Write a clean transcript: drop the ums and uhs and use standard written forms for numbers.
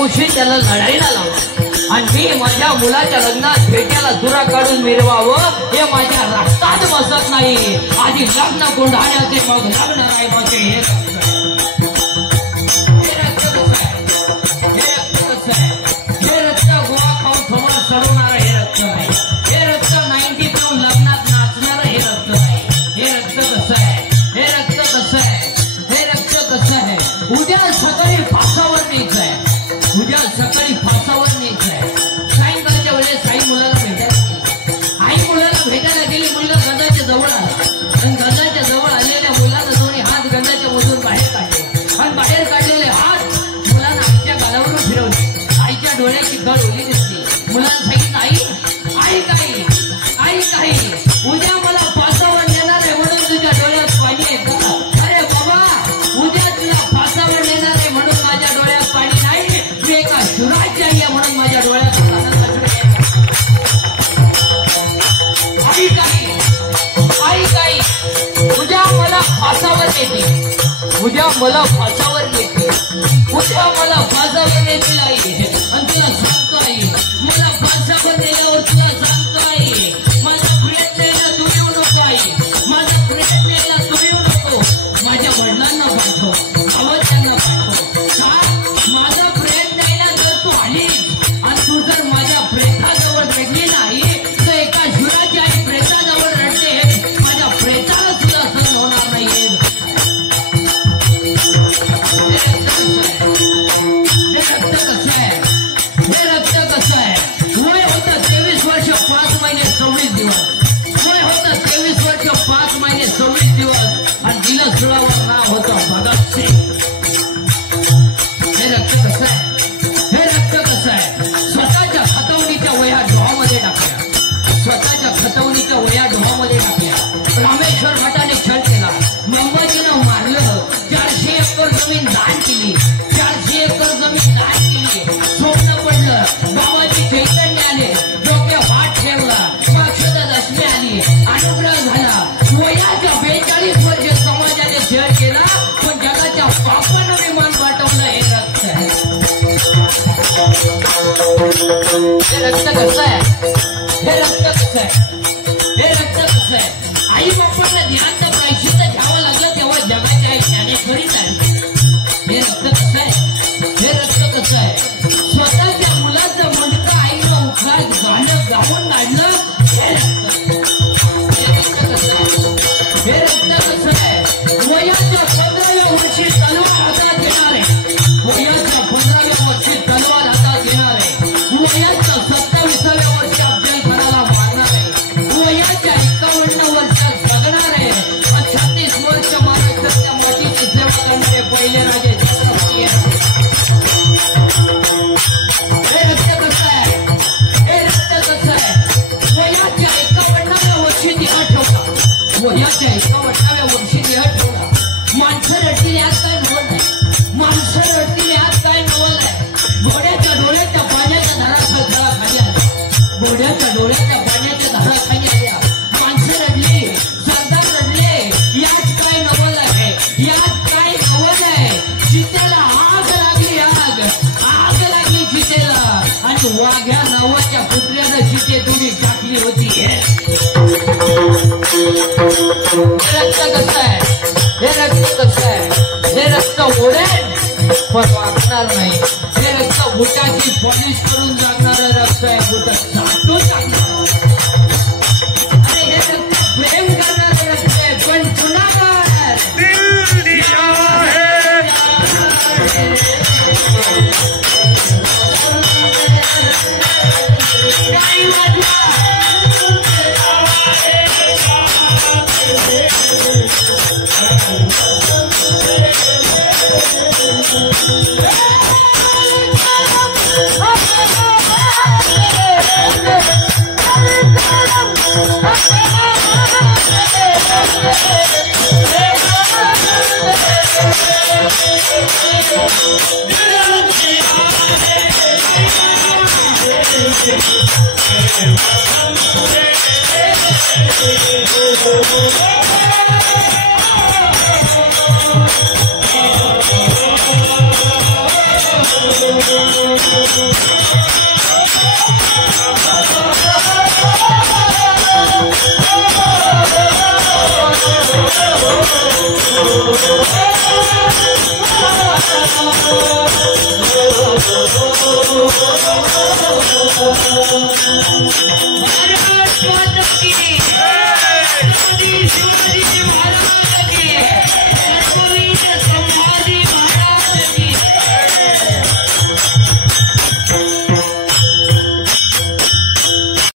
बापूशी त्याला लढायला लावला आणि मी माझ्या मुलाच्या लग्नात फेट्याला दुरा काढून मिरवावं हे माझ्या रक्तात बसत नाही। आधी लग्न गुंडाळ्याचे मग लग्न राहायचे। हे रक्त कसं आहे? हे रक्त गोवा खाऊन खबर चढवणार हे रक्त नाही। हे रक्त 90 पाऊन लग्नात नाचणार हे रक्त नाही। हे रक्त कसं आहे? हे रक्त कसं आहे? हे रक्त कसं आहे? उद्या सकाळी फासावर न्यायचं आहे। उद्या सकाळी फासावर न्यायचं आहे। सायंकाळच्या वेळेस आई मुलाला भेटायला गेली। मुलगा गंधाच्या जवळ आला आणि गंधाच्या जवळ आलेल्या मुलाला दोन्ही हात गंधाच्या मधून बाहेर काढले आणि बाहेर काढलेले हात मुलानं आईच्या गालावरून फिरवले। आईच्या डोळ्याची गळ ओली दिसली। मुलानं सांगितलं आई काही उद्या मला फासावर नेणार आहे म्हणून तुझ्या डोळ्यात पाणी येतं। अरे बाबा उद्या तुला फासावर नेणार आहे म्हणून माझ्या डोळ्यात पाणी नाही, तू एका शुराची आई आहे म्हणून माझ्या डोळ्यात आई काही उद्या मला फासावर नेते। उद्या मला फासावर नेते। उद्या मला फासावर नेतील आई। आणि तुला सांगतो आई मला फासावर नेल्यावर तुला सांगतो आई माझा प्रयत्न आहे तू येऊ नको आई। माझा प्रयत्न आहे तू येऊ नको। माझ्या वडिलांना पाठव, भावांना पाठव। माझा प्रयत्न आहे जर तू आलीस आणि तू जर माझ्या प्रेताजवळ रडली नाही तर एका शुराची आई प्रेताजवळ रडते, माझ्या प्रेताला सुद्धा सहन होणार नाही। हे रक्त कसं आहे? वय होतं 23 वर्ष 5 महिने 26 दिवस। वय होतं 23 वर्ष 5 महिने 26 दिवस आणि दिलं सुळावर नाव होतं भगतसिंग। हे रक्त कसं आहे? हे रक्त कसं आहे? स्वतःच्या खतवणीच्या वया डोहामध्ये टाकल्या। स्वतःच्या खतवणीच्या वया डोहामध्ये टाकल्या। रामेश्वर मठाने छळ केला। मोहम्मदीनं मारलं। 400 एकर जमीन दान केली। 400 एकर जमीन दान केली। स्वप्न पडलं, बाबाजी चैतन्य आले, डोक्यात हात ठेवला, माक्षदा दशमी आली, अनुग्रह झाला। वयाच्या 42 वर्ष समाजाने छळ केला पण जगाच्या पापानं विमान पाठवलं। हे रक्त आहे। हे रक्त कसं आहे? हे रक्त कसं आहे? हे रक्त कसं आहे? आई बापांना ध्यान तर प्रायश्चित्त घ्यावं लागलं तेव्हा जगाची आई ज्ञानेश्वरी झाली। हे रक्त कसं आहे? हे रक्त कसं आहे? स्वतःच्या मुलाचं मुंडकं आईनं उखाळ गाणं गाऊन काढलं। हे रक्त कसं आहे? हे रक्त कसं आहे? वयाच्या 15व्या वर्षी तलवार हातात घेणार आहे। वयाच्या 15व्या वर्षी तलवार हातात घेणार आहे। वयाच्या 27व्या वर्षी अफजल खानाला मारणार आहे। वयाच्या 51 वर्षात जगणार आहे। 36 वर्ष महाराष्ट्राच्या मातीची सेवा करणारे पहिले राजे छत्रपती आहे। हे रक्त कसं आहे? हे रक्त कसं आहे? वयाच्या 51व्या वर्षी देह ठेवला। वयाच्या 51व्या वर्षी देह ठेवला। माणसं रडतील यात काय नवल नाही। माणसं रडतील यात काय नवल आहे। घोड्याच्या डोळ्याच्या पाण्याच्या धारा खाली आल्या। घोड्याच्या डोळ्याच्या पाण्याच्या धारा खाली आल्या। माणसं रडली, सरदार रडले, यात काय नवल आहे? यात काय नवल आहे? चितेला आग लागली, आग लागली चितेला आणि वाघ्या नावाच्या कुत्र्यानं चिते तुम्ही टाकली होती। हे रक्त कसं आहे? हे रक्त कसं आहे? हे रक्त ओढेल पण वागणार नाही। हे रक्त बुटाची पॉलिश करून जागणारं रक्त आहे। बुट साठून टाकणार। अरे हे रक्त प्रेम करणारं रक्त आहे पण गुन्हागार। दिल दिया है Thank you. Thank you.